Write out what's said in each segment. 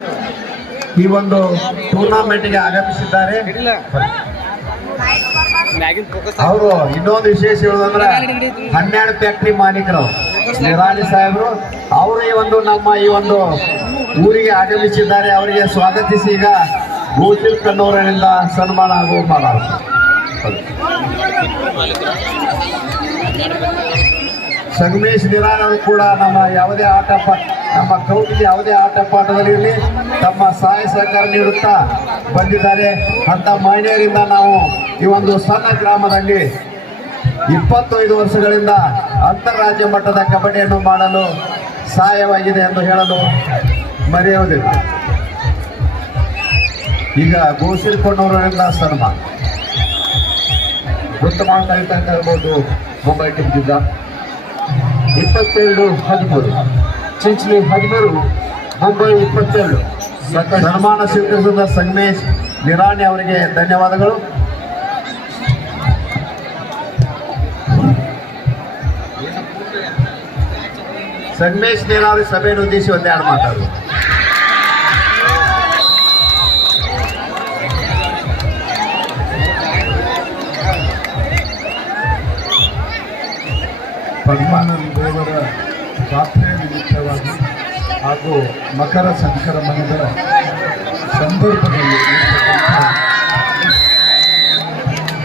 ಈ ಒಂದು ಟೂರ್ನಾಮೆಂಟ್ಗೆ ಆಗಮಿಸಿದ್ದಾರೆ. ಅವರು ಇನ್ನೊಂದು ವಿಶೇಷ ಹೇಳೋದಂದ್ರೆ 12 ಫ್ಯಾಕ್ಟ್ರಿ ಮಾಲೀಕರು ನಿರಾಣಿ ಸಾಹೇಬರು ಅವರು ನಮ್ಮ ಈ ಒಂದು ಊರಿಗೆ ಆಗಮಿಸಿದ್ದಾರೆ. ಅವರಿಗೆ ಸ್ವಾಗತಿಸಿ ಈಗ ಗೋಶಿಲ್ ಕಣ್ಣೂರಿನಿಂದ ಸನ್ಮಾನ ಆಗುವ ಸಂಗಮೇಶ್ ನಿರಾಣಿ ಅವರು ಕೂಡ ನಮ್ಮ ಕೌಟಿಗೆ ಯಾವುದೇ ಆಟ ಪಾಠದಲ್ಲಿ ಇರಲಿ ತಮ್ಮ ಸಹಾಯ ಸಹಕಾರ ನೀಡುತ್ತಾ ಬಂದಿದ್ದಾರೆ. ಅಂತ ಮಹಿಳೆಯರಿಂದ ನಾವು ಈ ಒಂದು ಸಣ್ಣ ಗ್ರಾಮದಲ್ಲಿ 25 ವರ್ಷಗಳಿಂದ ಅಂತಾರಾಜ್ಯ ಮಟ್ಟದ ಕಬಡ್ಡಿಯನ್ನು ಮಾಡಲು ಸಹಾಯವಾಗಿದೆ ಎಂದು ಹೇಳಲು ಮರೆಯುವುದಿಲ್ಲ. ಈಗ ಗೋಶಿಲ್ ಕೊಣ್ಣೂರಿನಿಂದ ಸನ್ಮಾನ ಉತ್ತಮ ಅಂತ ಹೇಳ್ಬೋದು. ಮುಂಬೈ ಟೀಮ್ಗಿಂದ 22-13 ಚಿಂಚಲಿ 13 ಮುಂಬೈ 22 ಸನ್ಮಾನ ಸ್ವೀಕರಿಸಿದ ಸಂಗಮೇಶ್ ನಿರಾಣಿ ಅವರಿಗೆ ಧನ್ಯವಾದಗಳು. ಸಂಗಮೇಶ್ ನಿರಾಣಿ ಸಭೆಯನ್ನು ಉದ್ದೇಶಿಸಿ ಒಂದೆರಡು ಮಾತಾಡುವ. ಪದ್ಮಾನಂದ ದೇವರ ಜಾತ್ರೆ ನಿಮಿತ್ತವಾಗಿ ಹಾಗೂ ಮಕರ ಸಂಕ್ರಮಣದ ಸಂದರ್ಭದಲ್ಲಿ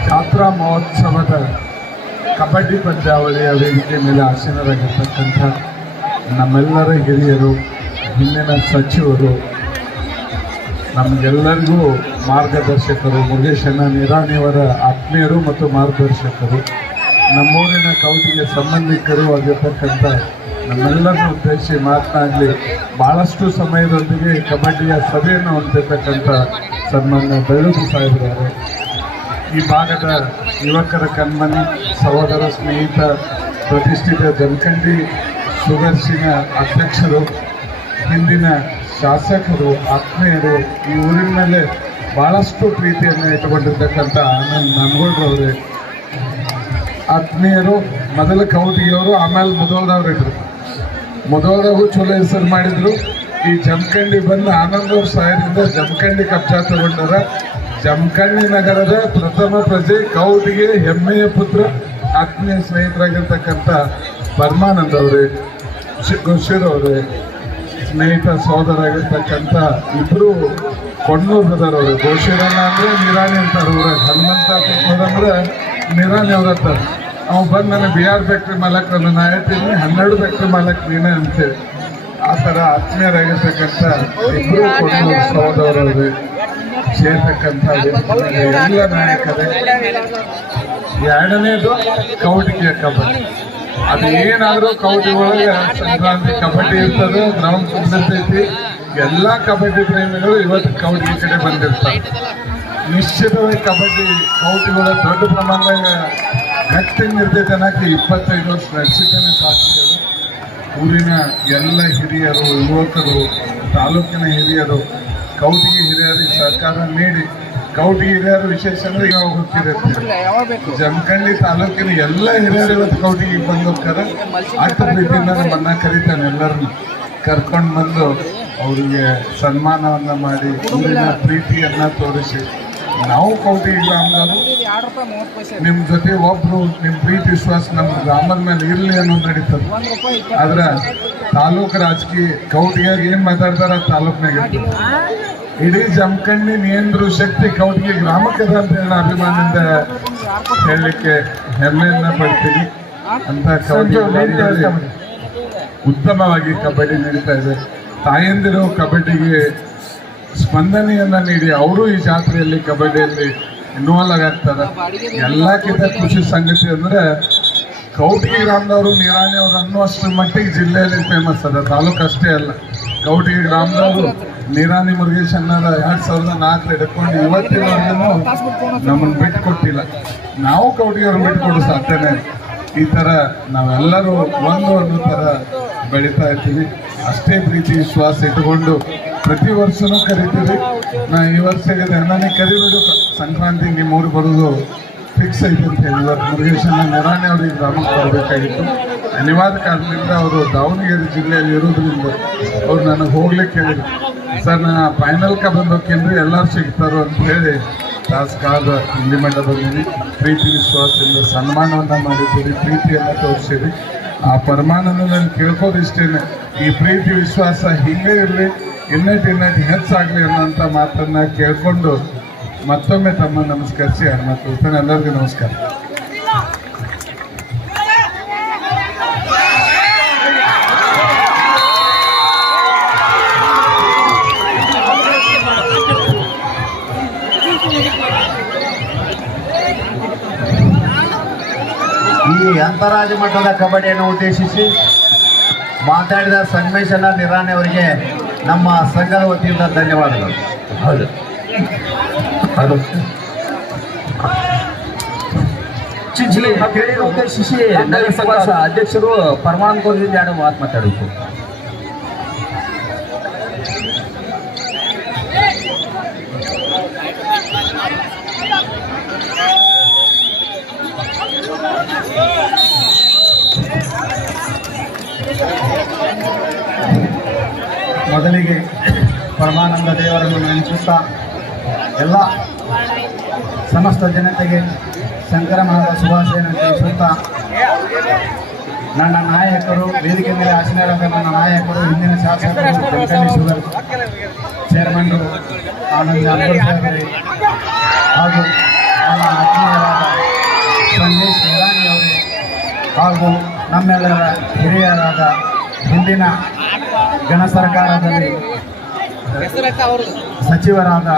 ಜಾತ್ರಾ ಮಹೋತ್ಸವದ ಕಬಡ್ಡಿ ಪಂದ್ಯಾವಳಿಯ ವೇದಿಕೆ ಮೇಲೆ ಆಸೀನರಾಗಿರ್ತಕ್ಕಂಥ ನಮ್ಮೆಲ್ಲರ ಹಿರಿಯರು, ಹಿಂದಿನ ಸಚಿವರು, ನಮಗೆಲ್ಲರಿಗೂ ಮಾರ್ಗದರ್ಶಕರು, ಮುರುಗೇಶಣ್ಣ ನಿರಾಣಿಯವರ ಆತ್ಮೀಯರು ಮತ್ತು ಮಾರ್ಗದರ್ಶಕರು, ನಮ್ಮೂರಿನ ಕೌಟಿಗೆ ಸಂಬಂಧಿಕರು ಆಗಿರ್ತಕ್ಕಂಥ ನಮ್ಮೆಲ್ಲರನ್ನು ಉದ್ದೇಶಿಸಿ ಮಾತನಾಡಲಿ ಭಾಳಷ್ಟು ಸಮಯದೊಂದಿಗೆ ಕಬಡ್ಡಿಯ ಸಭೆಯನ್ನು ಹೊಂದಿರತಕ್ಕಂಥ ಸನ್ಮಾನ್ಯ ಬೆಳ್ಳೂರು ಸಾಹೇಬರವರು, ಈ ಭಾಗದ ಯುವಕರ ಕಣ್ಮನಿ, ಸಹೋದರ ಸ್ನೇಹಿತ, ಪ್ರತಿಷ್ಠಿತ ಜಮಖಂಡಿ ಶುಗರ್ಸಿನ ಅಧ್ಯಕ್ಷರು, ಹಿಂದಿನ ಶಾಸಕರು, ಆತ್ಮೀಯರು, ಈ ಊರಿನ ಮೇಲೆ ಭಾಳಷ್ಟು ಪ್ರೀತಿಯನ್ನು ಇಟ್ಟುಕೊಂಡಿರ್ತಕ್ಕಂಥ ಆನಂದ್ ನನ್ಗೌಡ್ರವರೇ, ಆತ್ಮೀಯರು, ಮೊದಲ ಕೌಟಿಗೆಯವರು, ಆಮೇಲೆ ಮುದೋಳದವ್ರು ಇದ್ರು. ಮುದೋಳದಾಗೂ ಚಲೋ ಹೆಸರು ಮಾಡಿದ್ರು. ಈ ಜಮಖಂಡಿ ಬಂದು ಆನಂದವ್ರ ಸಹಾಯದಿಂದ ಜಮಖಂಡಿ ಕಬ್ಜಾ ತಗೊಂಡರ. ಜಮಖಂಡಿ ನಗರದ ಪ್ರಥಮ ಪ್ರಜೆ, ಕೌಟಿಗೆ ಹೆಮ್ಮೆಯ ಪುತ್ರ, ಆತ್ಮೀಯ ಸ್ನೇಹಿತರಾಗಿರ್ತಕ್ಕಂಥ ಪರಮಾನಂದ್ ಅವರೇ, ಗೋಶಿರವರೇ, ಸ್ನೇಹಿತ ಸಹೋದರಾಗಿರ್ತಕ್ಕಂಥ ಇಬ್ಬರು ಕೊಣ್ಣೂರು ಬ್ರದರವರು. ಗೋಶಿರಣ್ಣ ಅಂದರೆ ನಿರಾಣಿ ಅಂತಾರೆ ಊರಾಗ, ಹನುಮಂತ ಅಂದ್ರೆ ನಿರಾಣಿ ಅವ್ರ ಹತ್ತಾರೆ. ಅವ್ನು ಬಂದು ನನಗೆ BR ಫ್ಯಾಕ್ಟ್ರಿ ಮಾಲಕ್ ನಾನು ಹೇಳ್ತೀನಿ, 12 ಫ್ಯಾಕ್ಟ್ರಿ ಮಾಲಕ್ ನೀನೇ ಅಂತೇಳಿ. ಆ ಥರ ಆತ್ಮೀಯರಾಗಿರ್ತಕ್ಕಂಥ ಇಬ್ಬರು ಕೊಣ್ಣೂರು ಸಹೋದರರವ್ರೆ, ಸೇರ್ತಕ್ಕಂಥ ಎಲ್ಲ ನಾಯಕರೇ. ಎರಡನೇದು ಕೌಟಿಗೆ ಕಬಡ್ಡಿ. ಅದು ಏನಾದರೂ ಕೌಟಿ ಒಳಗೆ ಸಂಕ್ರಾಂತಿ ಕಬಡ್ಡಿ ಇರ್ತದೆ, ಗ್ರೌಂಡ್ ತುಂಬಿರ್ತೈತಿ. ಎಲ್ಲ ಕಬಡ್ಡಿ ಪ್ರೇಮಿಗಳು ಇವತ್ತು ಕೌಟಿಗೆ ಕಡೆ ಬಂದಿರ್ತಾರೆ. ನಿಶ್ಚಿತವಾಗಿ ಕಬಡ್ಡಿ ಕೌಟಿ ಒಳಗೆ ದೊಡ್ಡ ಪ್ರಮಾಣದಾಗ ಗಟ್ಟಿ ಇರ್ತೈತೆ ಅನ್ನೋಕ್ಕೆ 25 ವರ್ಷ ನಡೆಸಿದ್ದಾನೆ ಸಾಕ್ಷಿಗಳು. ಊರಿನ ಎಲ್ಲ ಹಿರಿಯರು, ಯುವಕರು, ತಾಲೂಕಿನ ಹಿರಿಯರು, ಕೌಟಿಗೆ ಹಿರಿಯರಿಗೆ ಸಹಕಾರ ನೀಡಿ, ಕೌಟಿಗೆ ಹಿರಿಯರು ವಿಶೇಷ ಅಂದರೆ ಈಗ ಹೋಗ್ತಿರುತ್ತೆ. ಜಮಖಂಡಿ ತಾಲೂಕಿನ ಎಲ್ಲ ಹಿರಿಯರು ಇವತ್ತು ಕೌಟಿಗೆ ಬಂದು ಹೋಗ್ತಾರೆ. ಅಷ್ಟ ಪ್ರೀತಿಯಿಂದ ನಮ್ಮನ್ನ ಕರೀತಾನೆ, ಎಲ್ಲರನ್ನು ಕರ್ಕೊಂಡು ಬಂದು ಅವರಿಗೆ ಸನ್ಮಾನವನ್ನು ಮಾಡಿ ಊರಿನ ಪ್ರೀತಿಯನ್ನು ತೋರಿಸಿ, ನಾವು ಕೌಟಿಗೆ ಗ್ರಾಮದವರು ನಿಮ್ಮ ಜೊತೆ ಒಬ್ಬರು ನಿಮ್ಮ ಪ್ರೀತಿ ವಿಶ್ವಾಸ ನಮ್ಮ ಗ್ರಾಮದ ಮೇಲೆ ಇರಲಿ ಅನ್ನೋದು ನಡೀತದೆ. ಆದ್ರೆ ತಾಲೂಕು ರಾಜಕೀಯ ಕೌಟಿಯಾಗ ಏನು ಮಾತಾಡ್ತಾರ ತಾಲೂಕಿನಾಗ ಇಡೀ ಜಮಖಂಡಿ ನಿಯಂತ್ರಿಸುವ ಶಕ್ತಿ ಕೌಟಿಗೆ ಗ್ರಾಮಕ್ಕದ ಅಂತ ಹೇಳಿ ಅಭಿಮಾನದಿಂದ ಹೇಳಲಿಕ್ಕೆ ಹೆಮ್ಮೆಯನ್ನ ಪಡ್ತೀನಿ. ಅಂತ ಕೌಟಿ ಉತ್ತಮವಾಗಿ ಕಬಡ್ಡಿ ನಡೀತಾ ಇದೆ. ತಾಯಂದಿರು ಕಬಡ್ಡಿಗೆ ಸ್ಪಂದನೆಯನ್ನು ನೀಡಿ ಅವರು ಈ ಜಾತ್ರೆಯಲ್ಲಿ ಕಬಡ್ಡಿಯಲ್ಲಿ ಇನ್ವಾಲ್ವ್ ಆಗ್ತಾರೆ. ಎಲ್ಲಕ್ಕಿಂತ ಖುಷಿ ಸಂಗತಿ ಅಂದರೆ ಕೌಟಿಗೆ ಗ್ರಾಮದವರು ನಿರಾಣಿ ಅವರು ಅನ್ನುವಷ್ಟರ ಮಟ್ಟಿಗೆ ಜಿಲ್ಲೆಯಲ್ಲಿ ಫೇಮಸ್ ಅದ, ತಾಲೂಕು ಅಷ್ಟೇ ಅಲ್ಲ. ಕೌಟಿಗೆ ಗ್ರಾಮದವರು ನಿರಾಣಿ ಮುರುಗೇಶ್ ಅನ್ನೋದ 2004 ಹಿಡ್ಕೊಂಡು ಇವತ್ತಿನವರೆಗೂ ನಮ್ಮನ್ನು ಬಿಟ್ಕೊಟ್ಟಿಲ್ಲ. ನಾವು ಕೌಟಿಗೆವ್ರು ಬಿಟ್ಕೊಡೋ ಸಾಧ್ಯನೇ. ಈ ಥರ ನಾವೆಲ್ಲರೂ ಒಂದು ಥರ ಬೆಳೀತಾ ಇರ್ತೀವಿ. ಅಷ್ಟೇ ಪ್ರೀತಿ ವಿಶ್ವಾಸ ಇಟ್ಟುಕೊಂಡು ಪ್ರತಿ ವರ್ಷನೂ ಕರಿತೀವಿ. ನಾ ಈ ವರ್ಷ ನನಗೆ ಕರಿಬಿಡು ಸಂಕ್ರಾಂತಿ ನಿಮ್ಮ ಊರಿಗೆ ಬರೋದು ಫಿಕ್ಸ್ ಐತೆ ಅಂತ ಹೇಳಿ ಇವತ್ತು ಮುರುಗೇಶಣ್ಣ ನಿರಾಣಿ ಅವರಿಗೆ ಗ್ರಾಮಕ್ಕೆ ಬರಬೇಕಾಗಿತ್ತು. ಅನಿವಾರ್ಯ ಕಾರಣದಿಂದ ಅವರು ದಾವಣಗೆರೆ ಜಿಲ್ಲೆಯಲ್ಲಿ ಇರೋದ್ರಿಂದ ಅವ್ರು ನನಗೆ ಹೋಗ್ಲಿಕ್ಕೆ ಹೇಳಿದ್ರು. ಸರ್ ನಾ ಫೈನಲ್ಗೆ ಬಂದೋಕೇನ್ರಿ ಎಲ್ಲರೂ ಸಿಗ್ತಾರೋ ಅಂತ ಹೇಳಿ ಟಾಸ್ಕಾದ ಹಿಂದಿ ಮಟ್ಟ ಬಂದೀನಿ. ಪ್ರೀತಿ ವಿಶ್ವಾಸದಿಂದ ಸನ್ಮಾನವನ್ನು ಮಾಡಿದ್ದೀರಿ, ಪ್ರೀತಿಯನ್ನು ತೋರಿಸಿರಿ. ಆ ಪರಮಾನಂದ ನಾನು ಕೇಳ್ಕೋದು ಇಷ್ಟೇನೆ, ಈ ಪ್ರೀತಿ ವಿಶ್ವಾಸ ಹೀಗೆ ಇರಲಿ, ಇನ್ನಟ್ಟು ಹೆಚ್ಚಾಗಲಿ ಅನ್ನೋಂಥ ಮಾತನ್ನು ಕೇಳ್ಕೊಂಡು ಮತ್ತೊಮ್ಮೆ ತಮ್ಮ ನಮಸ್ಕರಿಸಿ ಮತ್ತು ಎಲ್ಲರಿಗೂ ನಮಸ್ಕಾರ. ಈ ಅಂತಾರಾಜ್ಯ ಮಟ್ಟದ ಕಬಡ್ಡಿಯನ್ನು ಉದ್ದೇಶಿಸಿ ಮಾತಾಡಿದ ಸಂಗಮೇಶನ ನಿರಾಣಿ ಅವರಿಗೆ ನಮ್ಮ ಸಂಘದ ವತಿಯಿಂದ ಧನ್ಯವಾದಗಳು. ಹೌದು ಹೌದು ಹೇಳಿದ ಉದ್ದೇಶಿಸಿ ನಗರಸಭಾ ಅಧ್ಯಕ್ಷರು ಪರಮಾನಂದ ಗೌಡರಿಂದ ಎರಡು ಮಾತು ಮಾತಾಡಬೇಕು. ಮೊದಲಿಗೆ ಪರಮಾನಂದ ದೇವರನ್ನು ನೆನೆಸುತ್ತಾ ಎಲ್ಲ ಸಮಸ್ತ ಜನತೆಗೆ ಸಂಕ್ರಮಣದ ಶುಭಾಶಯವನ್ನು ತಿಳಿಸುತ್ತಾ ನನ್ನ ನಾಯಕರು, ವೇದಿಕೆ ಮೇಲೆ ಆಸೀನರಾದ ನನ್ನ ನಾಯಕರು, ಹಿಂದಿನ ಶಾಸಕರು, ಬೆಂಕಳ್ಳಿ ಶುಗರ್ ಚೇರ್ಮನ್ರು ಆನಂದ್ ಜಾಂಬೂರ್ ಸಾಹೇಬರೇ ಹಾಗೂ ನಮ್ಮ ಆತ್ಮೀಯರಾದ ಸಂದೇಶ್ ನಿರಾಣಿ ಅವರೇ ಹಾಗೂ ನಮ್ಮೆಲ್ಲರ ಹಿರಿಯರಾದ ಹಿಂದಿನ ಗಣ ಸರ್ಕಾರದಲ್ಲಿ ಸಚಿವರಾದ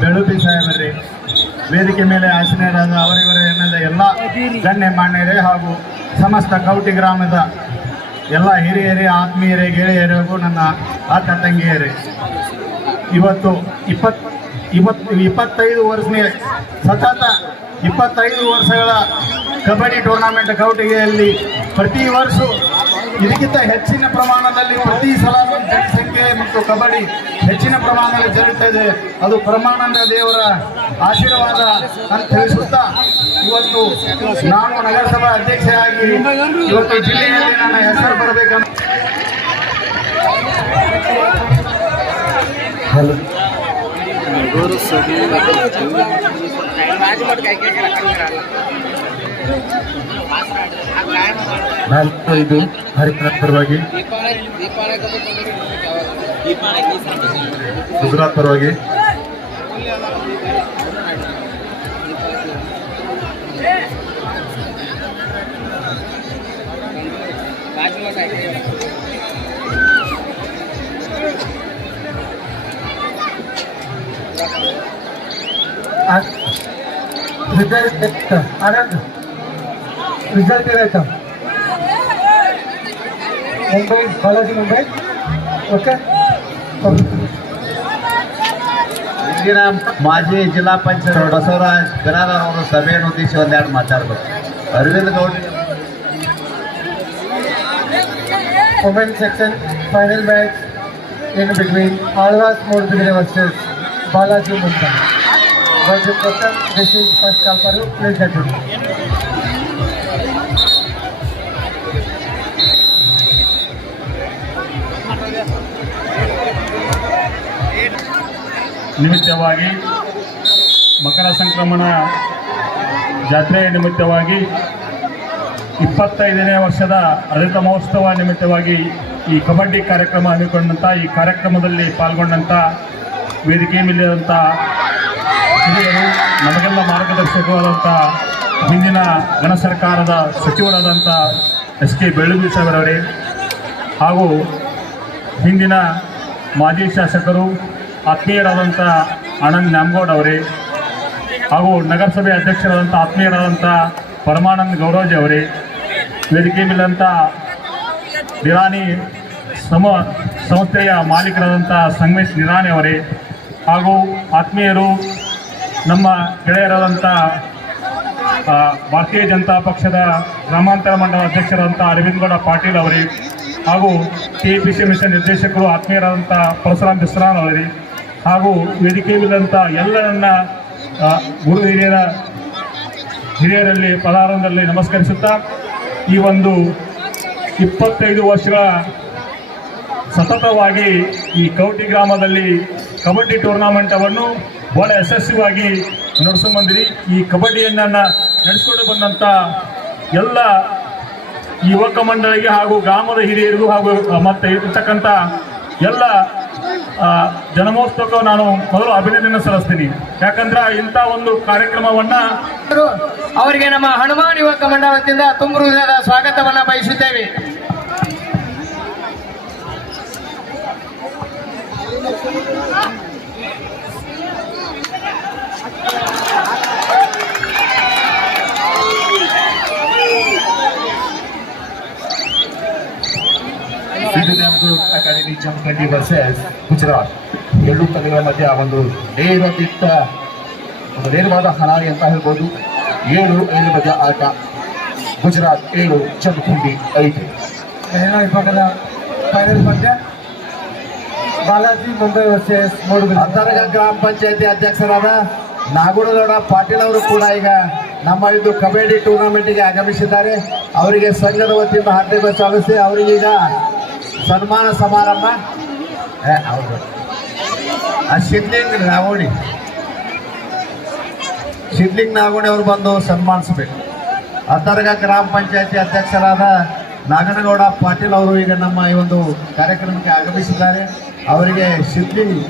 ಬೆಳುಪಿ ಸಾಹೇಬರೇ, ವೇದಿಕೆ ಮೇಲೆ ಆಸೀನರಾದ ಅವರಿವರ ಎನ್ನದ ಎಲ್ಲ ಗಣ್ಯ ಮಾನ್ಯರೇ ಹಾಗೂ ಸಮಸ್ತ ಕೌಟಿ ಗ್ರಾಮದ ಎಲ್ಲ ಹಿರಿಯರೇ, ಆತ್ಮೀಯರೇ, ಗೆಳೆಯರಿಗೂ ನನ್ನ ಅಕ್ಕ ತಂಗಿಯರೇ, ಇವತ್ತು 25 ವರ್ಷನೇ ಸತತ 25 ವರ್ಷಗಳ ಕಬಡ್ಡಿ ಟೂರ್ನಮೆಂಟ್ ಕೌಟಿಗೆಯಲ್ಲಿ ಪ್ರತಿ ವರ್ಷ ಇದಕ್ಕಿಂತ ಹೆಚ್ಚಿನ ಪ್ರಮಾಣದಲ್ಲಿ ಪ್ರತಿ ಸಲ ಜನಸಂಖ್ಯೆ ಮತ್ತು ಕಬಡ್ಡಿ ಹೆಚ್ಚಿನ ಪ್ರಮಾಣದಲ್ಲಿ ಜರುಗುತ್ತದೆ. ಅದು ಪರಮಾನಂದ ದೇವರ ಆಶೀರ್ವಾದ ಅಂತ ತಿಳಿಸುತ್ತಾ ಇವತ್ತು ನಾನು ನಗರಸಭಾ ಅಧ್ಯಕ್ಷರಾಗಿ ಇವತ್ತು ಜಿಲ್ಲೆಯಲ್ಲಿ ನನ್ನ ಹೆಸರು ಬರಬೇಕಂತ ಇದು ಹರಿಕರಣ ಪರವಾಗಿ ಗುಜರಾತ್ ಪರವಾಗಿ आनंद रिझल्ट दिलायचा मुंबई बालाजी मुंबई ओके ಇಂದಿನ ಮಾಜಿ ಜಿಲ್ಲಾ ಪಂಚಾಯತ್ ಬಸವರಾಜ್ ಗರಾದಾರ್ ಅವರು ಸಭೆಯನ್ನು ಉದ್ದೇಶಿಸಿ ಒಂದೆರಡು ಮಾತಾಡಬೇಕು. Arvind Gowd women section final match in between Alvas Morbidere versus Balaji Mumbai. But the person this is first call for you, please get it. ನಿಮಿತ್ತವಾಗಿ ಮಕರ ಸಂಕ್ರಮಣ ಜಾತ್ರೆಯ ನಿಮಿತ್ತವಾಗಿ 25ನೇ ವರ್ಷದ ರಜತ ಮಹೋತ್ಸವ ನಿಮಿತ್ತವಾಗಿ ಈ ಕಬಡ್ಡಿ ಕಾರ್ಯಕ್ರಮ ಹಮ್ಮಿಕೊಂಡಂಥ ಈ ಕಾರ್ಯಕ್ರಮದಲ್ಲಿ ಪಾಲ್ಗೊಂಡಂಥ ವೇದಿಕೆ ಮೇಲಿರುವಂಥ ಹಿರಿಯರು, ನಮಗೆಲ್ಲ ಮಾರ್ಗದರ್ಶಕರಾದಂಥ ಹಿಂದಿನ ಗಣ ಸರ್ಕಾರದ ಸಚಿವರಾದಂಥ SK ಬೆಳ್ಳುಬಿ ಸಾಹೇಬರವರೇ ಹಾಗೂ ಹಿಂದಿನ ಮಾಜಿ ಶಾಸಕರು ಆತ್ಮೀಯರಾದಂಥ ಆನಂದ್ ನ್ಯಾಮಗೌಡ ಅವರೇ ಹಾಗೂ ನಗರಸಭೆ ಅಧ್ಯಕ್ಷರಾದಂಥ ಆತ್ಮೀಯರಾದಂಥ ಪರಮಾನಂದ್ ಗೌಡಜಿ ಅವರೇ, ವೇದಿಕೆ ಮೇಲಂಥ ನಿರಾಣಿ ಸಂಸ್ಥೆಯ ಮಾಲೀಕರಾದಂಥ ಸಂಗಮೇಶ್ ನಿರಾಣಿ ಅವರೇ ಹಾಗೂ ಆತ್ಮೀಯರು ನಮ್ಮ ಗೆಳೆಯರಾದಂಥ ಭಾರತೀಯ ಜನತಾ ಪಕ್ಷದ ಗ್ರಾಮಾಂತರ ಮಂಡಲ ಅಧ್ಯಕ್ಷರಾದಂಥ ಅರವಿಂದ್ ಗೌಡ ಪಾಟೀಲ್ ಅವರೇ ಹಾಗೂ KPC ಮಿಷನ್ ನಿರ್ದೇಶಕರು ಆತ್ಮೀಯರಾದಂಥ ಪರಶುರಾಮ್ ಬಿಸ್ರಾನ್ ಅವರೇ ಹಾಗೂ ವೇದಿಕೆ ಮೇಲಂಥ ಎಲ್ಲ ನನ್ನ ಗುರು ಹಿರಿಯರಲ್ಲಿ ಪದಾರಂಧದಲ್ಲಿ ನಮಸ್ಕರಿಸುತ್ತಾ ಈ ಒಂದು 25 ವರ್ಷಗಳ ಸತತವಾಗಿ ಈ ಕೌಟಿ ಗ್ರಾಮದಲ್ಲಿ ಕಬಡ್ಡಿ ಟೂರ್ನಮೆಂಟವನ್ನು ಬಹಳ ಯಶಸ್ವಿಯಾಗಿ ನಡೆಸ್ಕೊಂಡು ಬಂದಿರಿ. ಈ ಕಬಡ್ಡಿಯನ್ನು ನಡೆಸಿಕೊಂಡು ಬಂದಂಥ ಎಲ್ಲ ಯುವಕ ಮಂಡಳಿಗೆ ಹಾಗೂ ಗ್ರಾಮದ ಹಿರಿಯರಿಗೂ ಹಾಗೂ ಮತ್ತೆ ಇರ್ತಕ್ಕಂಥ ಎಲ್ಲ ಜನಮೋತ್ಸವಕ್ಕೂ ನಾನು ಮೊದಲು ಅಭಿನಂದನೆ ಸಲ್ಲಿಸ್ತೀನಿ. ಯಾಕಂದ್ರೆ ಇಂಥ ಒಂದು ಕಾರ್ಯಕ್ರಮವನ್ನ ಅವರಿಗೆ ನಮ್ಮ ಹನುಮಾನ್ ಯುವಕ ಮಂಡಳ ವತಿಯಿಂದ ತುಂಬ ಹೃದಯದ ಸ್ವಾಗತವನ್ನ ಬಯಸುತ್ತೇವೆ. ಅಕಾಡೆಮಿ ಜಮಖಂಡಿ ವರ್ಸಸ್ ಗುಜರಾತ್ ಎರಡೂ ತಂಡಗಳ ಮಧ್ಯ ಒಂದು ನೇರವಾದ ಹಣಾರಿ ಅಂತ ಹೇಳ್ಬೋದು. 7 ಮಧ್ಯ ಆಟ. ಗುಜರಾತ್ 7, ಜಮಖಂಡಿ 5. ಮಹಿಳಾ ವಿಭಾಗದ ಫೈನಲ್ ಪಂದ್ಯ ಬಾಲಾಜಿ ಮುಂಬೈ ವರ್ಸಸ್ ಮೂಡುಬಿದಿರೆ. ಅಂತರ್ಗ ಗ್ರಾಮ ಪಂಚಾಯತಿ ಅಧ್ಯಕ್ಷರಾದ ನಾಗೂಡಗೌಡ ಪಾಟೀಲ್ ಅವರು ಕೂಡ ಈಗ ನಮ್ಮ ಇದು ಕಬಡ್ಡಿ ಟೂರ್ನಮೆಂಟ್ಗೆ ಆಗಮಿಸಿದ್ದಾರೆ. ಅವರಿಗೆ ಸಂಘದ ವತಿಯಿಂದ ಹಾರ್ದಿಕ ಸ್ವಾಗತಿಸಿ ಅವರಿಗೀಗ ಸನ್ಮಾನ ಸಮಾರಂಭ ಸಿದ್ಲಿಂಗ್ ನಾಗೋಣಿ ಅವರು ಬಂದು ಸನ್ಮಾನಿಸಬೇಕು. ಅಂತರ್ಗ ಗ್ರಾಮ ಪಂಚಾಯತಿ ಅಧ್ಯಕ್ಷರಾದ ನಾಗನಗೌಡ ಪಾಟೀಲ್ ಅವರು ಈಗ ನಮ್ಮ ಈ ಒಂದು ಕಾರ್ಯಕ್ರಮಕ್ಕೆ ಆಗಮಿಸಿದ್ದಾರೆ. ಅವರಿಗೆ ಸಿದ್ಲಿಂಗ್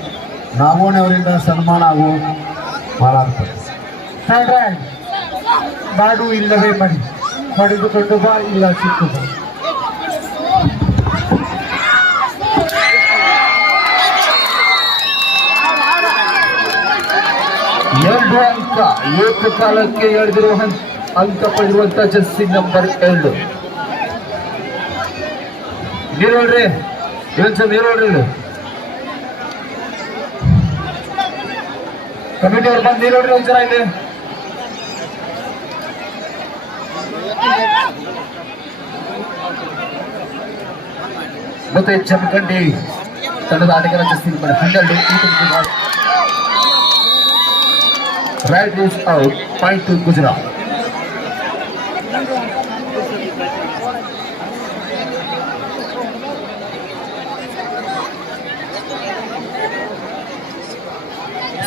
ನಾಗೋಣಿ ಅವರಿಂದ ಸನ್ಮಾನ ಮಾಡಲಾಗುತ್ತದೆ. ಮಾಡು ಇಲ್ಲವೇ ಮಡಿ, ಪಡೆದುಕೊಂಡು ಬಾ ಇಲ್ಲ ಸಿಕ್ಕು ಬಾ. ಎರಡು ಅಂಕ ಏಕಕಾಲಕ್ಕೆ ಎಳೆದಿರುವ ಅಂಕ ಪಡೆದಿರುವಂತಹ ಜರ್ಸಿ ನಂಬರ್ 2. ನೀರು ನೋಡ್ರಿ, ನೀರು ನೋಡ್ರಿ, ಕಮಿಟಿ ಅವ್ರು ಬಂದು ನೀರು ನೋಡ್ರಿ ಒಂದ್ಸಲ ಇಲ್ಲಿ. ಮತ್ತೆ ಜಮಖಂಡಿ ತಂಡದ ಆಟಗಾರ Jersey number 12 Right is out, point to Gujarat.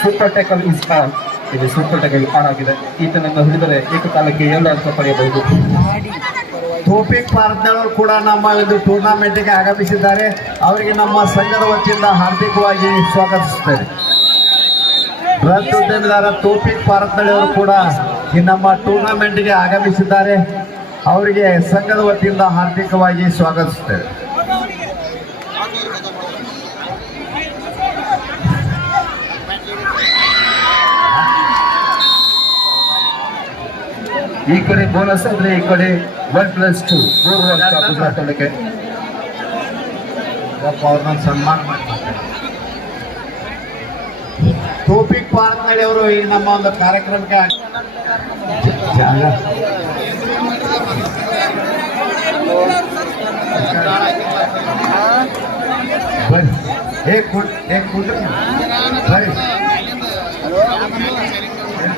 Super tackle is on. ಇದು ಸೂಪರ್ ಟೆಕಲ್ ಆನ್ ಆಗಿದೆ. ಈತನನ್ನು ಹಿಡಿದರೆ ಏಕಕಾಲಕ್ಕೆ 2 ಅಂಕ ಪಡೆಯಬಹುದು. ತೋಪಿಕ್ ಪಾರದ್ನವರು ಕೂಡ ನಮ್ಮ ಒಂದು ಟೂರ್ನಮೆಂಟ್ಗೆ ಆಗಮಿಸಿದ್ದಾರೆ. ಅವರಿಗೆ ನಮ್ಮ ಸಂಘದ ವತಿಯಿಂದ ಹಾರ್ದಿಕವಾಗಿ ಸ್ವಾಗತಿಸುತ್ತೇವೆ. ಬೃಹತ್ ಉದ್ಯಮಿದಾರ ತೋಪಿಕ್ ಪಾರತ್ನಳ್ಳಿ ಅವರು ಕೂಡ ಈ ನಮ್ಮ ಟೂರ್ನಮೆಂಟ್ಗೆ ಆಗಮಿಸಿದ್ದಾರೆ. ಅವರಿಗೆ ಸಂಘದ ವತಿಯಿಂದ ಹಾರ್ದಿಕವಾಗಿ ಸ್ವಾಗತಿಸುತ್ತೇವೆ. ಈ ಕಡೆ ಬೋನಸ್ ಅಂದ್ರೆ ಈ ಕಡೆ 1+2 3 ಅಂಕ ಗುಜರಾತ್ ತಂಡಕ್ಕೆ. ಅವ್ರನ್ನ ಸನ್ಮಾನ ಮಾಡ್ತಾರೆ. ತೋಪಿಕ್ ಪಾರತ್ನಳ್ಳಿ ಅವರು ಈ ನಮ್ಮ ಒಂದು ಕಾರ್ಯಕ್ರಮಕ್ಕೆ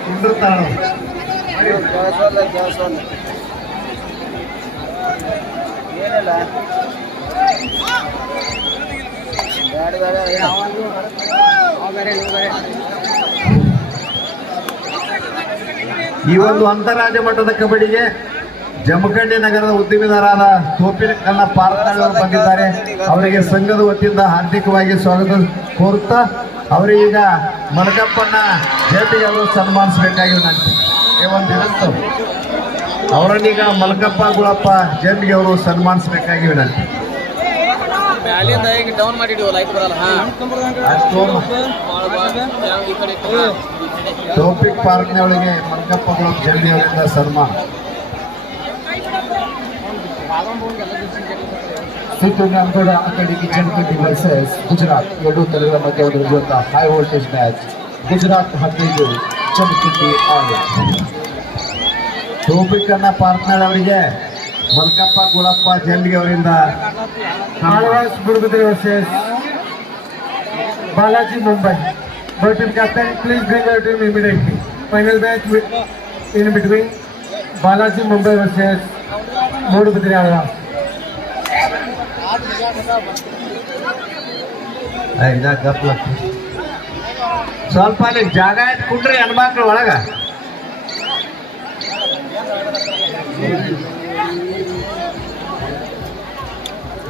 ಕುಂಡಿರ್ತಾರ. ಈ ಒಂದು ಅಂತಾರಾಜ್ಯ ಮಟ್ಟದ ಕಬಡ್ಡಿಗೆ ಜಮಖಂಡಿ ನಗರದ ಉದ್ಯಮಿದಾರರಾದ ತೋಪಿನ ಪಾರತ್ನಳ್ಳಿ ಅವರು ಬಂದಿದ್ದಾರೆ. ಅವರಿಗೆ ಸಂಘದ ವತಿಯಿಂದ ಹಾರ್ದಿಕವಾಗಿ ಸ್ವಾಗತ ಕೋರುತ್ತಾ ಅವರೀಗ ಮಲಕಪ್ಪನ ಜಯಂತಿಗೆ ಅವರು ಸನ್ಮಾನಿಸಬೇಕಾಗಿ ವಿನಂತಿ. ಒಂದಿನಂತು ಅವರನ್ನೀಗ ಮಲಕಪ್ಪ ಗುಳಪ್ಪ ಜಯಂತಿಗೆ ಅವರು ಸನ್ಮಾನಿಸಬೇಕಾಗಿ ವಿನಂತಿ. ಡೌನ್ ಮಾಡಿಡಿವ ಲೈಕ್ ಬರಲ್ಲ. ಟೋಪಿಕ್ ಪಾರ್ಕ್ನವಳಿಗೆ ಮಲಕಪ್ಪ ಗುಳಪ್ಪ ಜಯಂತಿ ಅವರಿಂದ ಸನ್ಮಾನ. ಸಿದ್ದರಾಮಗೌಡ ಅಕಾಡೆಮಿ ಜಮಖಂಡಿ ವರ್ಸಸ್ ಗುಜರಾತ್ ಎರಡೂ ತಂಡಗಳ ಮಧ್ಯೆ ನಡೆಯುವಂತಹ high voltage match. Gujarat 15, Jamkhandi 6. ಟೋಪಿಕನ್ನ ಪಾರ್ಟ್ನರ್ ಅವರಿಗೆ ಮಲ್ಕಪ್ಪ ಗುಳಪ್ಪ ಜಂಬಿಗೆ ಅವರಿಂದ Alvas Moodbidri versus Balaji Mumbai. But team captain, please bring our team immediately. Final match in between Balaji Mumbai versus Modubidri Alwas. ಗಪ್ಲ ಸ್ವಲ್ಪ ಅಲ್ಲಿ ಜಾಗ ಆಯ್ತು ಕುಂಡ್ರಿ ಹೆಣ್ಮಕ್ಳು ಒಳಗ.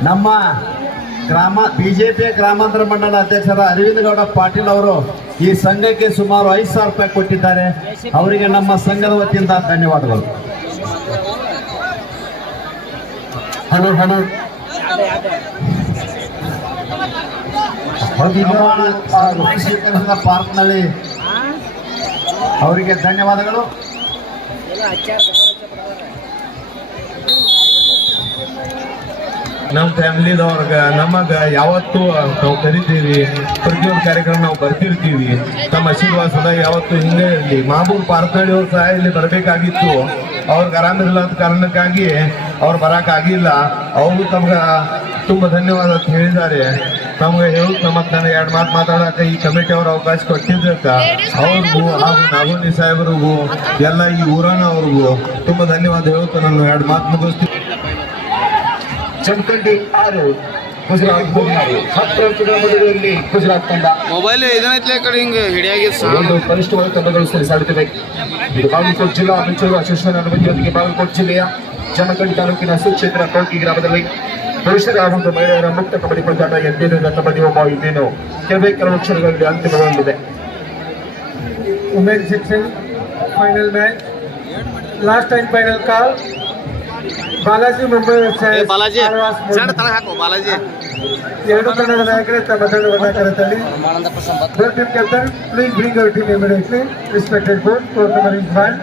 ನಮ್ಮ ಬಿಜೆಪಿಯ ಗ್ರಾಮಾಂತರ ಮಂಡಲ ಅಧ್ಯಕ್ಷರ ಅರವಿಂದ ಗೌಡ ಪಾಟೀಲ್ ಅವರು ಈ ಸಂಘಕ್ಕೆ ಸುಮಾರು 5,000 ರೂಪಾಯಿ ಕೊಟ್ಟಿದ್ದಾರೆ. ಅವರಿಗೆ ನಮ್ಮ ಸಂಘದ ವತಿಯಿಂದ ಧನ್ಯವಾದಗಳು. ಹಲೋ ಹಲೋ ಪಾರ್ಕ್ನಲ್ಲಿ ಅವರಿಗೆ ಧನ್ಯವಾದಗಳು. ನಮ್ಮ ಫ್ಯಾಮಿಲಿದವ್ರಗ ನಮಗ ಯಾವತ್ತು ನಾವು ಕರಿತೀವಿ, ಪ್ರತಿಯೊಂದು ಕಾರ್ಯಕ್ರಮ ನಾವು ಬರ್ತಿರ್ತೀವಿ. ತಮ್ಮ ಆಶೀರ್ವಾದ ಸದಾ ಯಾವತ್ತು ಹಿಂಗೆ ಇರಲಿ. ಮಾಬೂರ್ ಪಾರ್ಕಳ್ಳಿ ಅವ್ರು ಸಹ ಇಲ್ಲಿ ಬರಬೇಕಾಗಿತ್ತು, ಅವ್ರಿಗೆ ಆರಾಮಿರಲಾದ ಕಾರಣಕ್ಕಾಗಿ ಅವ್ರು ಬರೋಕ್ಕಾಗಿಲ್ಲ. ಅವರು ತಮ್ಗೆ ತುಂಬ ಧನ್ಯವಾದ ಅಂತ ಹೇಳಿದ್ದಾರೆ. ನಮ್ಗೆ ಹೇಳುದು ನಾನು 2 ಮಾತು ಮಾತಾಡೋಕೆ ಈ ಕಮಿಟಿ ಅವರು ಅವಕಾಶ ಕೊಟ್ಟಿದ್ದಕ್ಕ ಅವ್ರಿಗೂ ಹಾಗೂ ನಾಗೋನಿ ಸಾಹೇಬರಿಗೂ ಎಲ್ಲ ಈ ಊರನವ್ರಿಗೂ ತುಂಬ ಧನ್ಯವಾದ ಹೇಳುತ್ತಾ ನಾನು 2 ಮಾತು ಮುಗಿಸ್ತೀನಿ. ಜಮಖಂಡಿ 6 ಗುಜರಾತ್ 16 10 ವರ್ಷಗಳ ಮಧ್ಯದಲ್ಲಿ ಗುಜರಾತ್ ತಂಡ ಮೊಬೈಲ್ ಇದನ್ನೈತ್ಲೆ ಕಡೆ ಹಿಂಗೆ ಹಿಡಿಯಾಗಿ ಒಂದು ಬಲಿಷ್ಠವಾದ ತಂಡಗಳು ಸರಿಸಾಡುತ್ತಿವೆ. ಇದು ಬಾಗಲಕೋಟೆ ಜಿಲ್ಲಾ ಮೆಚ್ಚೂರು ಅಶೋಷನ್ ಅನುಮತಿಯೊಂದಿಗೆ ಬಾಗಲಕೋಟೆ ಜಿಲ್ಲೆಯ ಜಮಖಂಡಿ ತಾಲೂಕಿನ ಸುಕ್ಷೇತ್ರ ಕೌಕಿ ಗ್ರಾಮದಲ್ಲಿ ಪುರುಷರ ಮತ್ತು ಮಹಿಳೆಯರ ಮುಕ್ತ ಕಬಡ್ಡಿ ಪಂದ್ಯಾಟ ಎಂದೇನು ಕಬಡ್ಡಿ ಒಬ್ಬ ಇನ್ನೇನು ಕೆಲವು ಕ್ಷಣಗಳಲ್ಲಿ ಅಂತಿಮಗೊಂಡಿದೆ. women section final match, last time final call. Balaji Mumbai Balaji ಸಣ್ಣ ತಳ ಹಾಕು ಬಾಲಾಜಿ. 2 ತಂಡದ ನಾಯಕರೇ ತಮ್ಮ ತಂಡವನ್ನು ಕರೆತಲ್ಲಿ. Both team captain, please bring your team immediately. Respected board, court number is 1.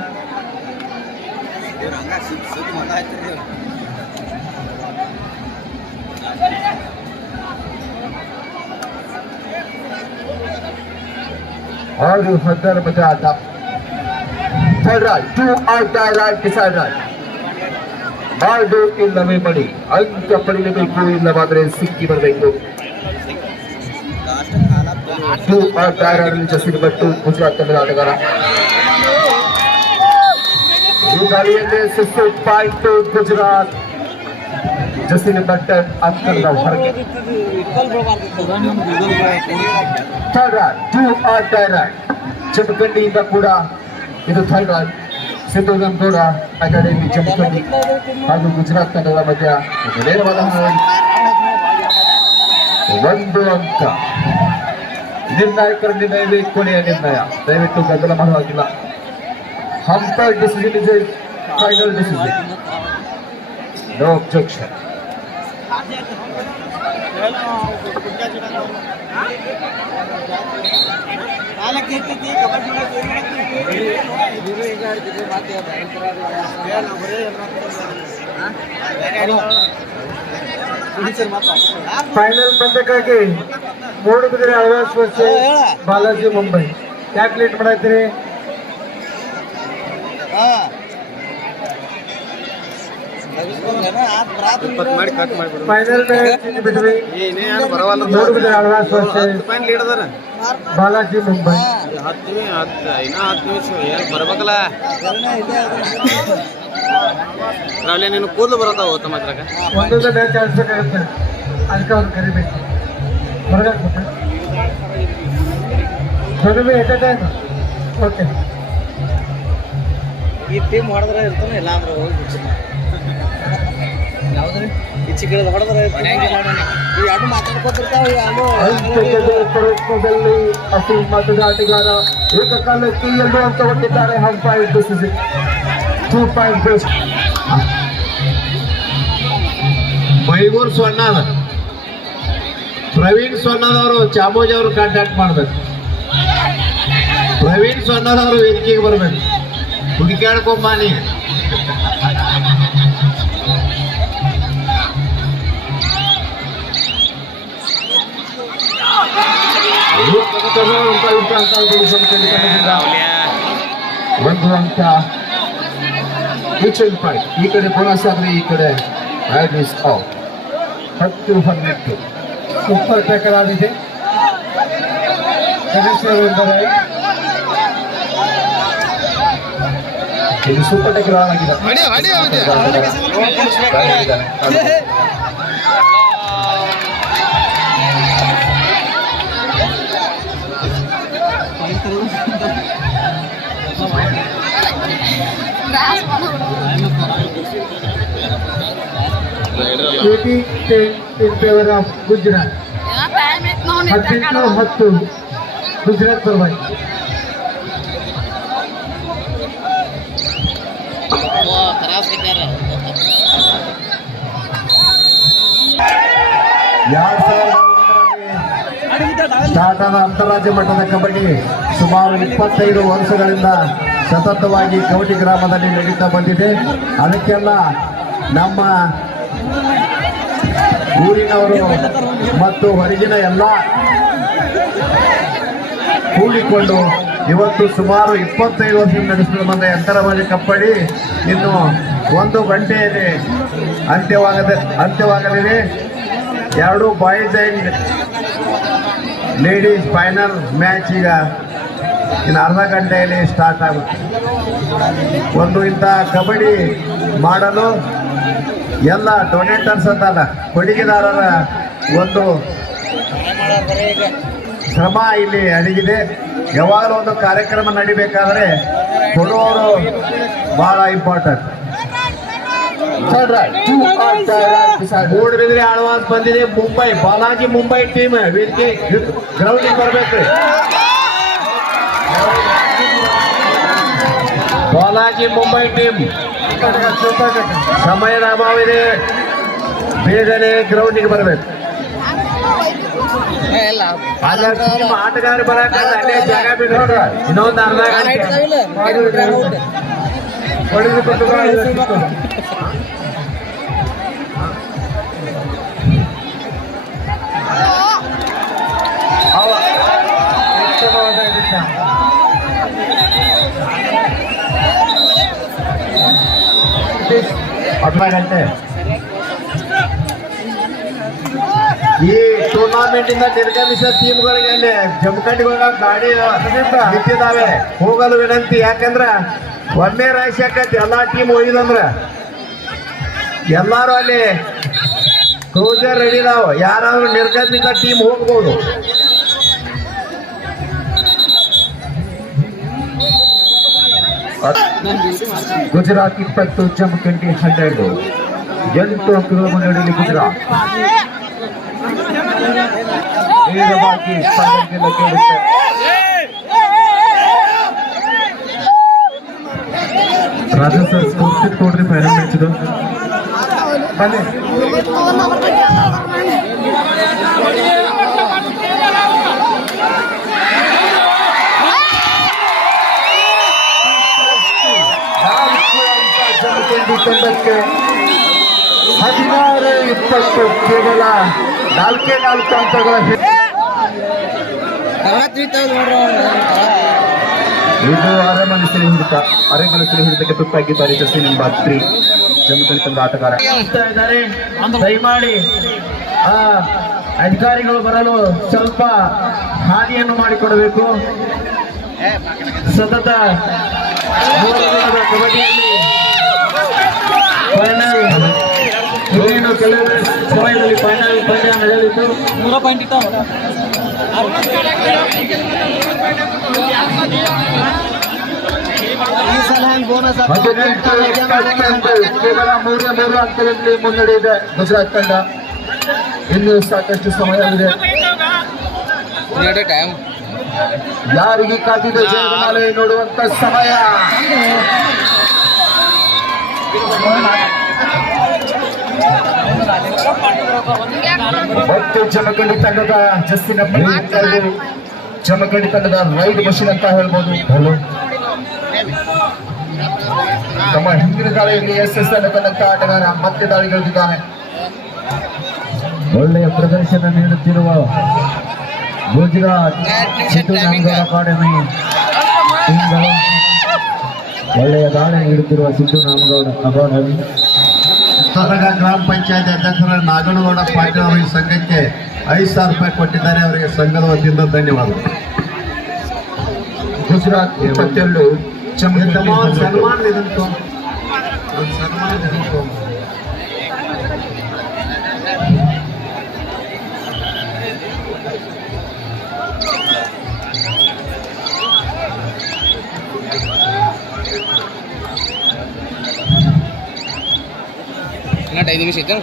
और हदर मजा आता. Third right, 2 out right beside right. Border ಇಲ್ಲವೇ ಮಡಿ ಅಂಕ ಪಡೆಯಬೇಕು, ಇಲ್ಲವಾದರೆ ಸಿಕ್ಕಿ ಬರಬೇಕು. ಜಸೀರ್ ಭಟ್ ಗುಜರಾತ್ ತಂಡದ ಆಟಗಾರ. ಈ ದಾಳಿಯಲ್ಲಿ 6 ಪಾಯಿಂಟ್ ಗುಜರಾತ್. ಜಸೀರ್ ಭಟ್ ಅಂತರದ ಹೊರಗೆ. Third right, 2 out right. ಜಮಖಂಡಿಯಿಂದ ಕೂಡ ಇದು ಥರ್ಡ್ ರೈಟ್. ಸಿದ್ಧಗಂಗೌಡ ಅಕಾಡೆಮಿ ಜಮಖಂಡಿ ಹಾಗೂ ಗುಜರಾತ್ ತಂಡಗಳ ಮಧ್ಯ ನೇರವಾದ 1 ಅಂಕ. ನಿರ್ಣಾಯಕರ ನಿರ್ಣಯವೇ ಕೊನೆಯ ನಿರ್ಣಯ. ದಯವಿಟ್ಟು ಗದ್ದಲ ಮಾಡುವಾಗಿಲ್ಲ. Umpire decision is a final decision. No objection. Final ಪಂದ್ಯಕ್ಕಾಗಿ ಮೂಡುಬಿದಿರೆ ಆಳ್ವಾಸ್ ವರ್ಸಸ್ ಬಾಲಾಜಿ ಮುಂಬೈ. ಯಾಕೆ ಲೇಟ್ ಮಾಡತ್ತೀರಿ? Final match between Moodbidri Alvas versus Balaji Mumbai. ಬರ್ಬೇಕಲ್ಲ ರಾವ್ಲೆ ನೀನು ಕೂದಲು ಬರತ್ತಾವ ತಮ್ಮ ಹತ್ರಕ ಒಂದೊಂದು ಮ್ಯಾಚ್ ಆಡ್ಬೇಕಾಗುತ್ತೆ, ಅದಕ್ಕೆ ಅವ್ರು ಕರಿಬೇಕು. ಹೊರಗಾಕ್ಬೇಕು ಧ್ವನಿ ಎಟ್ ಟೈಮ್. ಓಕೆ, ಈ ಟೀಮ್ ಹೊಡೆದ್ರೆ ಇರ್ತಾನೆ, ಇಲ್ಲ ಅಂದ್ರೆ ಹೋಗಿ ಯಾವ್ದ್ರಿ ಇಚ್ಚಿ ಗಿಡದ ಹೊಡೆದ್ರೆ ಈ ಎರಡು ಮಾತಾಡ್ಕೊತಿರ್ತಾವ. ಪ್ರಯತ್ನದಲ್ಲಿ ಅಸೀಮ್ ಮತದ ಆಟಗಾರ ಏಕಕಾಲಕ್ಕೆ 2 ಅಂಕ ಹೊಂದಿದ್ದಾರೆ. Umpire decision 2 point best. Maigur ಸೊನ್ನಾದ ಪ್ರವೀಣ್ ಸೊನ್ನದವರು ಚಾಮೋಜಿ ಅವರು ಕಾಂಟ್ಯಾಕ್ಟ್ ಮಾಡ್ಬೇಕು. ಪ್ರವೀಣ್ ಸೊನ್ನದವರು ವೇದಿಕೆಗೆ ಬರ್ಬೇಕು. ಹುಡುಕ್ಯಾಡ್ಕೊಂಬಾನಿ. ಒಂದು ಅಂಕ ಮ್ಯೂಚುವಲ್ ಪಾಯಿಂಟ್. ಈ ಕಡೆ ಬೋನಸ್ ಆದ್ರೆ ಈ ಕಡೆ raid is out. 10-12 super tackle ಆಗಿದೆ. ಗಣೇಶ್ ಅವರು ಇದ್ದಾರೆ. ಇದು ಸೂಪರ್ ಟ್ಯಾಕಲ್ ಆಗಿದೆ. 80-10 in favor of Gujarat. 18-10 Gujarat ಪರವಾಗಿ. ಸ್ಟಾರ್ಟ್ ಆದ ಅಂತಾರಾಜ್ಯ ಮಟ್ಟದ ಕಬಡ್ಡಿ ಸುಮಾರು 25 ವರ್ಷಗಳಿಂದ ಸತತವಾಗಿ ಕವಟಿ ಗ್ರಾಮದಲ್ಲಿ ನಡೀತಾ ಬಂದಿದೆ. ಅದಕ್ಕೆಲ್ಲ ನಮ್ಮ ಊರಿನವರು ಮತ್ತು ಹೊರಗಿನ ಎಲ್ಲ ಕೂಡಿಕೊಂಡು ಇವತ್ತು ಸುಮಾರು 25 ವರ್ಷ ನಡೆಸಿಕೊಂಡು ಬಂದ ಅಂತರರಾಜ್ಯ ಕಬಡ್ಡಿ ಇನ್ನು 1 ಗಂಟೆಯಲ್ಲಿ ಅಂತ್ಯವಾಗಲಿದೆ. 2 boys and ladies final match ಈಗ ಇನ್ನು ಅರ್ಧ ಗಂಟೆಯಲ್ಲಿ ಸ್ಟಾರ್ಟ್ ಆಗುತ್ತೆ. ಇಂಥ ಕಬಡ್ಡಿ ಮಾಡಲು ಎಲ್ಲ ಡೊನೇಟರ್ಸ್ ಅಂತಲ್ಲ, ಕೊಡುಗೆದಾರರ ಒಂದು ಶ್ರಮ ಇಲ್ಲಿ ಅಡಗಿದೆ. ಯಾವಾಗಲೂ ಒಂದು ಕಾರ್ಯಕ್ರಮ ನಡಿಬೇಕಾದ್ರೆ ಕೊಡುವವರು ಬಹಳ ಇಂಪಾರ್ಟೆಂಟ್. ಮೂಡಬಿದ್ರೆ ಅಡ್ವಾನ್ಸ್ ಬಂದಿದೆ. ಮುಂಬೈ ಬಾಲಾಜಿ ಮುಂಬೈ ಟೀಮ್ ವೇದಿಕೆ ಗ್ರೌಂಡಿಗೆ ಬರ್ಬೇಕ್ರಿ. ಬಾಲಾಜಿ ಮುಂಬೈ ಟೀಮ್ ಸಮಯದ ಅಭಾವ ಇದೆ, ಬೇಗನೆ ಗ್ರೌಂಡಿಗೆ ಬರಬೇಕು. ಆಟಗಾರ ಬರಕ ಅಲ್ಲೇ ಜಾಗ ಬಿಟ್ಟು ಇನ್ನೊಂದು ಅರ್ಧ ಗಂಟೆ ಈ ಟೂರ್ನಾಮೆಂಟ್ ಇಂದ ನಿರ್ಗಮಿಸಿದ ಟೀಮ್ಗಳಿಗೆ ಅಲ್ಲಿ ಜಮಖಂಡಿಗೆ ಹೋಗಕ್ಕೆ ಗಾಡಿ ನಿಂತಿದ್ದಾವೆ. ಹೋಗಲು ವಿನಂತಿ. ಯಾಕಂದ್ರ ಒಂದೇ ರಾಶಿ ಆಕತಿ ಎಲ್ಲಾ ಟೀಮ್ ಹೋಗಿದಂದ್ರ ಎಲ್ಲಾರು ಅಲ್ಲಿ ಕ್ರೂಸರ್ ರೆಡಿ ಇದಾವ. ಯಾರಾದ್ರೂ ನಿರ್ಗಮಿಸಿದ ಟೀಮ್ ಹೋಗ್ಬೋದು. ಗುಜರಾತ್ 20 ಜಮಖಂಡಿ 12 8 ಅಂಕಗಳ ಮುನ್ನಡೆಯಲ್ಲಿ ಗುಜರಾತ್. ವೇಗವಾಗಿ ರಾಜಾ ಸರ್ ಸ್ಕೋರ್ ಕೊಡ್ರಿ ಫೈನಲ್ ಮ್ಯಾಚ್ ಇದು. ಬನ್ನಿ ಜಮಖಂಡಿ ತಂಡಕ್ಕೆ 16-20 ಕೇವಲ 4 ಅಂಕಗಳ ಇದು ಅರೆಮನಸ್ಸಿನ ಹಿಡಿತಕ್ಕೆ ತುತ್ತಾಗಿದ್ದಾರೆ ಜಸಿ ನಂಬರ್ 3 ಜಮಖಂಡಿ ತಂಡ ಆಟಗಾರ ಇದ್ದಾರೆ. ದಯಮಾಡಿ ಅಧಿಕಾರಿಗಳು ಬರಲು ಸ್ವಲ್ಪ ಹಾದಿಯನ್ನು ಮಾಡಿಕೊಡಬೇಕು. ಸತತ ಕಬಡ್ಡಿಯಲ್ಲಿ ಫೈನಲ್ ಇನ್ನೇನು ಕೆಲವು ಸಮಯದಲ್ಲಿ ಫೈನಲ್ ಪಂದ್ಯ ನಡೆಯಲಿದ್ದು 3 ಪಾಯಿಂಟ್ ಇತ್ತು. ಕೇವಲ 3 ಅಂಕದಲ್ಲಿ ಮುನ್ನಡೆಯಿದೆ ಗುಜರಾತ್ ತಂಡ. ಇನ್ನೂ ಸಾಕಷ್ಟು ಸಮಯವಿದೆ. ಯಾರಿಗೆ ಕಾದಿದೆ ಜಯಮಾಲೆ ನೋಡುವಂತ ಸಮಯ. ಮತ್ತು ಜಮಖಂಡಿ ತಂಡದ ಜಸ್ಸಿನ ಜಮಖಂಡಿ ತಂಡದ ರೈಡ್ ಮಷಿನ್ ಅಂತ ಹೇಳ್ಬೋದು. ತಮ್ಮ ಹಿಂದಿನ ದಾಳಿಯಲ್ಲಿ SSL ತಂಡದ ಆಟಗಾರ ಮತ್ತೆ ದಾಳಿಗಳಿದ್ದಾನೆ. ಒಳ್ಳೆಯ ಪ್ರದರ್ಶನ ನೀಡುತ್ತಿರುವ ಗುಜರಾತ್ ಅಕಾಡೆಮಿ ಟೀಮ್ಗಳು ಒಳ್ಳೆಯ ದಾಳಿ ನೀಡುತ್ತಿರುವ ಸಿದ್ದು ನಾಮಗೌಡ ಅಕಾಡೆಮಿ. ಸದಗ ಗ್ರಾಮ ಪಂಚಾಯತ್ ಅಧ್ಯಕ್ಷರ ನಾಗನಗೌಡ ಪಾಟೀಲ್ ಅವರಿಗೆ ಸಂಘಕ್ಕೆ 5,000 ರೂಪಾಯಿ ಕೊಟ್ಟಿದ್ದಾರೆ. ಅವರಿಗೆ ಸಂಘದ ವತಿಯಿಂದ ಧನ್ಯವಾದಗಳು. ಗುಜರಾತ್ 22 ಸನ್ಮಾನ ಇದಂತು 5 ನಿಮಿಷ ಐತೆ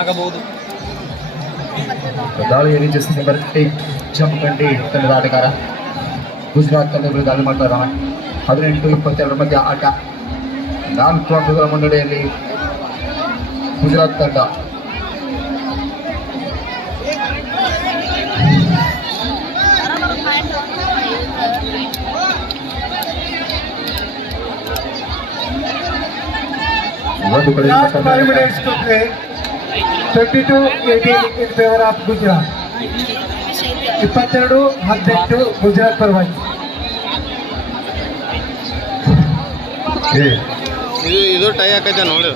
ಆಗಬಹುದು. ದಾಳಿಯಲ್ಲಿ ಜೆರ್ಸಿ ನಂಬರ್ 8 ಜಂಪಂಡಿ ತಂಡದ ಆಟಗಾರ ಗುಜರಾತ್ ತಂಡ ವಿರುದ್ಧ ದಾಳಿ ಮಾಡ್ತಾ ಇದ್ದಾನೆ. 18-22 ಮಧ್ಯ ಆಟ. 4 ಅಂಕಗಳ ಮುನ್ನಡೆಯಲ್ಲಿ ಗುಜರಾತ್ ತಂಡ. ಒಂದು ಕಡೆ Last 5 minutes to play. 22-18 in favor of Gujarat. 22-18 Gujarat ಪರವಾಗಿ. ಇದು ಟೈ ಹಾಕೈತೆ ನೋಡಿ.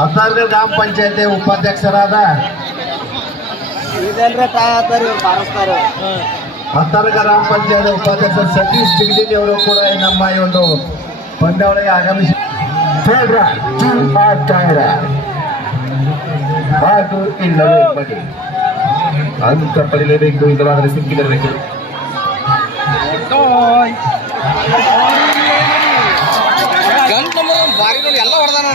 ಹತ್ತಾರ್ಗ ಗ್ರಾಮ ಪಂಚಾಯತಿ ಉಪಾಧ್ಯಕ್ಷರಾದ ಹತ್ತಾರ್ಗ ಗ್ರಾಮ ಪಂಚಾಯತ್ ಉಪಾಧ್ಯಕ್ಷ ಸತೀಶ್ ಜಿಗಜಿನಿ ಅವರು ಕೂಡ ನಮ್ಮ ಈ ಒಂದು ಪಂದ್ಯಾವಳಿಗೆ ಆಗಮಿಸಿ ಹಾಗೂ ಇಲ್ಲವೇ ಬನ್ನಿ ಅಂತ ಪಡೆಯಲೇಬೇಕು. ಇಲ್ಲವಾದರೆ ಸಿಕ್ಕಿರಬೇಕು. ಗಂಟ್ ನಂಬರ್ ಬಾರಿ ನೋಡಿ ಎಲ್ಲ ಹೊಡೆದಾನ.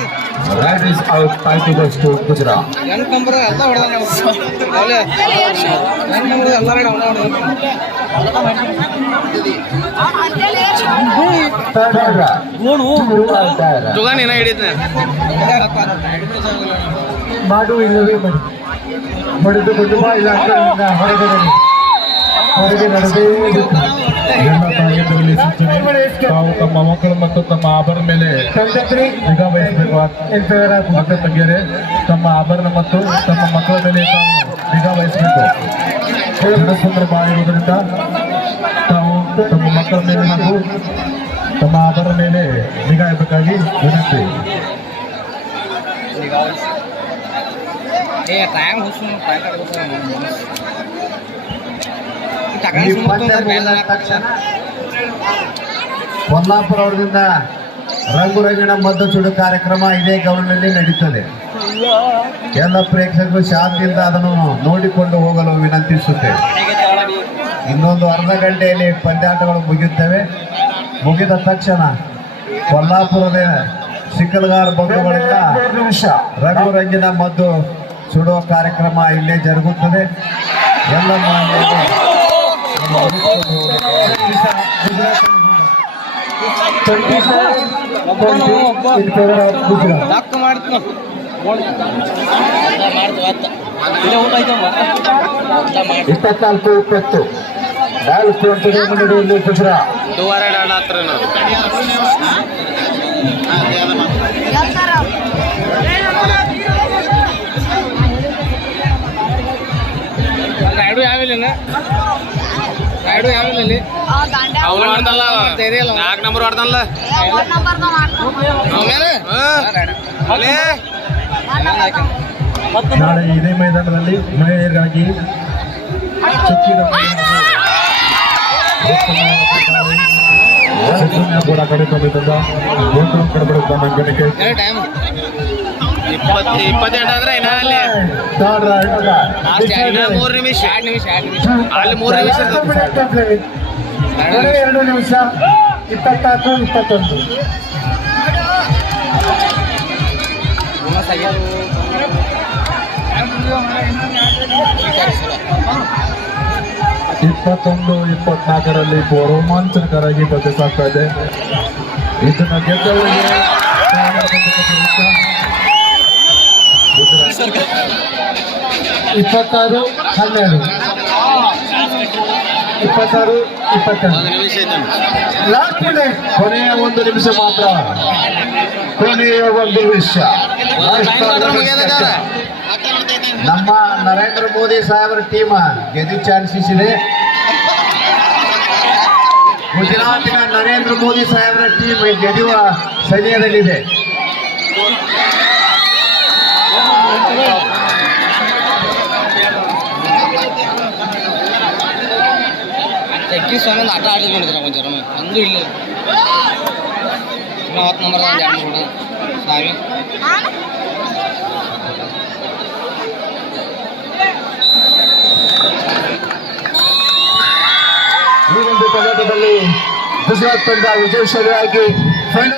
That is out 5 goes to Gujarat. ಗಂಟ್ ನಂಬರ್ ಎಲ್ಲ ಹೊಡೆದಾನ. ಗಂಟ್ ನಂಬರ್ ಎಲ್ಲ ಜುಗಾನ್ ಏನ ಹಿಡಿದ್ನ ಮಾಡು ಇಲ್ಲವೇ ಮಡಿ. ಮಡಿದು ಕುಟುಂಬ ಇಲಾಖೆಯಿಂದ ಹೊರಗೆ ನಡೆದೇ ಎಲ್ಲ ತಾಯಂದಿರಲ್ಲಿ ಸೂಚನೆ, ತಾವು ತಮ್ಮ ಮಕ್ಕಳು ಮತ್ತು ತಮ್ಮ ಆಭರಣ ಮೇಲೆ ನಿಗಾ ವಹಿಸಬೇಕು. ಅಕ್ಕ ತಂಗಿಯರೇ, ತಮ್ಮ ಆಭರಣ ಮತ್ತು ತಮ್ಮ ಮಕ್ಕಳ ಮೇಲೆ ತಾವು ನಿಗಾ ವಹಿಸಬೇಕು. ಜನಸಂದರ್ಭ ಇರುವುದರಿಂದ ತಾವು ತಮ್ಮ ಮಕ್ಕಳ ಮೇಲೆ ಹಾಗೂ ತಮ್ಮ ಆಭರಣ ಮೇಲೆ ನಿಗಾ ಇಡಬೇಕಾಗಿ ವಿನಂತಿ. ಈ ಪಂದ್ಯ ಮುಗಿದ ತಕ್ಷಣ ಕೊಲ್ಲಾಪುರ ಅವರಿಂದ ರಂಗುರಂಗಿನ ಮದ್ದು ಚುಡು ಕಾರ್ಯಕ್ರಮ ಇದೇ ಗ್ರೌಂಡ್ನಲ್ಲಿ ನಡೀತದೆ. ಎಲ್ಲ ಪ್ರೇಕ್ಷಕರು ಶಾಂತಿಯಿಂದ ಅದನ್ನು ನೋಡಿಕೊಂಡು ಹೋಗಲು ವಿನಂತಿಸುತ್ತೇವೆ. ಇನ್ನೊಂದು ಅರ್ಧ ಗಂಟೆಯಲ್ಲಿ ಪಂದ್ಯಾಟಗಳು ಮುಗಿಯುತ್ತವೆ. ಮುಗಿದ ತಕ್ಷಣ ಕೊಲ್ಲಾಪುರದ ಸಿಕ್ಕಲ್ಗಾರ್ ಬಂಧುಗಳಿಂದ ರಂಗುರಂಗಿನ ಮದ್ದು ಸುಡುವ ಕಾರ್ಯಕ್ರಮ ಇಲ್ಲೇ ಜರುಗುತ್ತದೆ. ಎಲ್ಲ ಮಾನ್ಯರು ಇಪ್ಪತ್ನಾಲ್ಕು 20 4 ಅಂಕಗಳ ಮುನ್ನಡೆಯಲ್ಲಿ ಗುಜರಾತ್. ರಾಯ್ಡು ಯಾವಿಲ್ಲ ರಾಯ್ಡು ಯಾವಿಲ್ಲ ಅಲ್ಲಿ ಅವ್ನು ಮಾಡ್ದಲ್ಲ 4 ನಂಬರ್ ಹೊಡ್ದಲ್ಲ ನಾಳೆ ಇದೇ ಮೈದಾನದಲ್ಲಿ ಮಹಿಳೆಯರಿಗಾಗಿ ಕೂಡ ಕಡಿತಂದ ಕಡಬಿಡುತ್ತ ನಂಬಿಕೆ 22 ಆದ್ರೆ ಇನ್ನ ಅಲ್ಲಿ 3 ನಿಮಿಷ ಅಲ್ಲಿ 3 ನಿಮಿಷ 2 ನಿಮಿಷ 24-21. ಇಪ್ಪತ್ತೊಂದು 24ರಲ್ಲಿ ರೋಮಾಂಚನಕರಾಗಿ ಬದಲಾಗ್ತಾ ಇದೆ. ಇದನ್ನ ಗೆದ್ದವರಿಗೆ 26-12 26-22 ಲಾಸ್ಟ್ ಮಿನಿಟ್. ಕೊನೆಯ 1 ನಿಮಿಷ ಮಾತ್ರ. ಕೊನೆಯ 1 ನಿಮಿಷ. ನಮ್ಮ ನರೇಂದ್ರ ಮೋದಿ ಸಾಹೇಬರ ಟೀಮ್ ಗೆದ್ದು ಚಾನ್ಸಸ್ ಇದೆ. ಗುಜರಾತಿನ ನರೇಂದ್ರ ಮೋದಿ ಸಾಹೇಬರ ಟೀಮ್ ಗೆದ್ದುವ ಸನಿಯದಲ್ಲಿದೆ. ಸಂಬಂಧ ಆಟ ಆಡಿದ್ ನೋಡಿದ್ರ ಒಂಚೂರ ಅಂದು ಇಲ್ಲ 10 ನಂಬರ್ 2 ಕೂಡ ಸಾವಿ ಈ ಒಂದು ಪಂದ್ಯದಲ್ಲಿ ಗುಜರಾತ್ ತಂಡ ವಿಜಯಶಾಲಿಯಾಗಿ ಫೈನಲ್